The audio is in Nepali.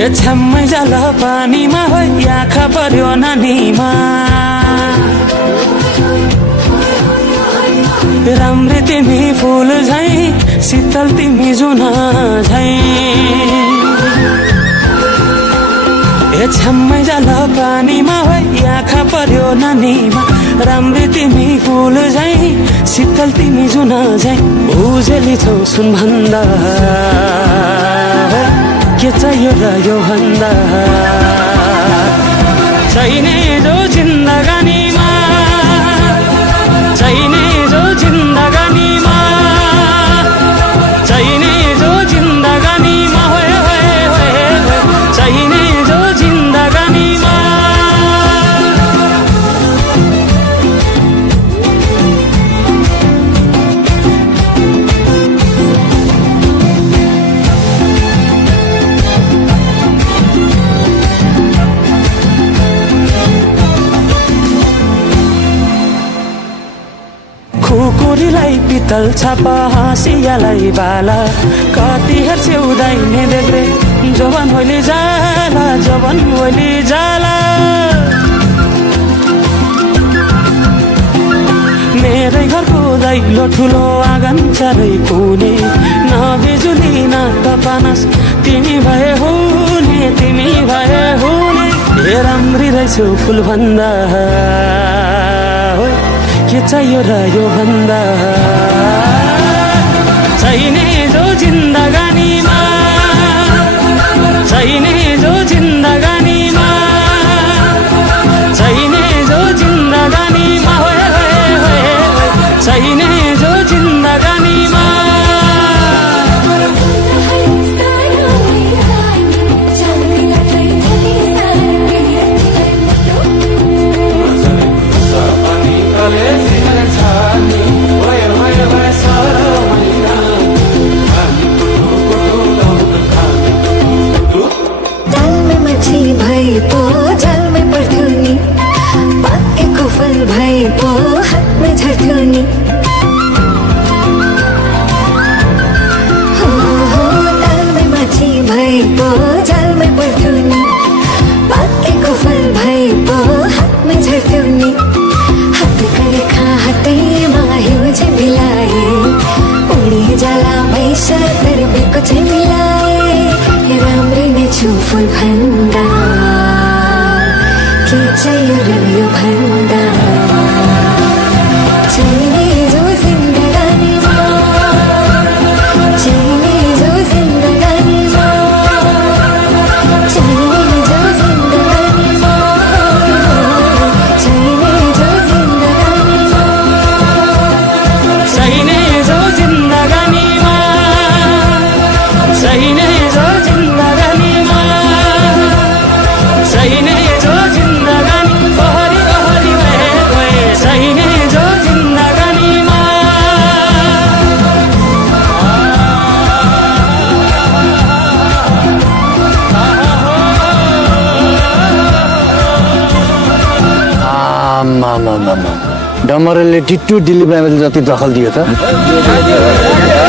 ए छ्याम्मै जाल पानीमा हो आँखा पर्यो नानीमा राम्री तिमी फुल झै शीतल तिमी जुना झै ए छ्याम्मै जाल पानीमा हो आँखा पर्यो नानीमा राम्री तिमी फुल झै शीतल तिमी जुना झै उजेली छौ सुन भन्दा के चाहियो र यो भन्दा चाहिने जो जिन्दगानीमा चाहिने जो जिन्दगानीमा चाहिने जो जिन्दगानीमा चाहिने जो जिन्दगानीमा खुकुरीलाई पितल छापा हाँसियालाई बाला कति हेर्छौ दाइने देब्रे जवान होली जाला जवान होली जाला मेरै घरको दैलो ठुलो आँगन चारै कुने न बिजुली न त पानस तिमी भए हुने तिमी भए हुने ए राम्री रहेछौ फुल भन्दा के चाहियो र यो भन्दा चाहिने जो जिन्दगानीमा चाहिने जो जिन्दगानीमा चाहिने जो जिन्दगानीमा चाहिने जो जिन्दगानीमा फुल भन्दा के चाहियो र यो भन्दा चाहिने जो जिन्दगानीमा चाहिने जो जिन्दगानीमा चाहिने जो जिन्दगानीमा चाहिने जो जिन्दगानीमा चाहिने जो जिन्दगानीमा चाहिने जो जिन्दगानीमा चाहिने जो जिन्दगानी बहरी बहरी भए चाहिने जो जिन्दगानीमा डमरले टिट्टु दिल्ली जति दखल दियो त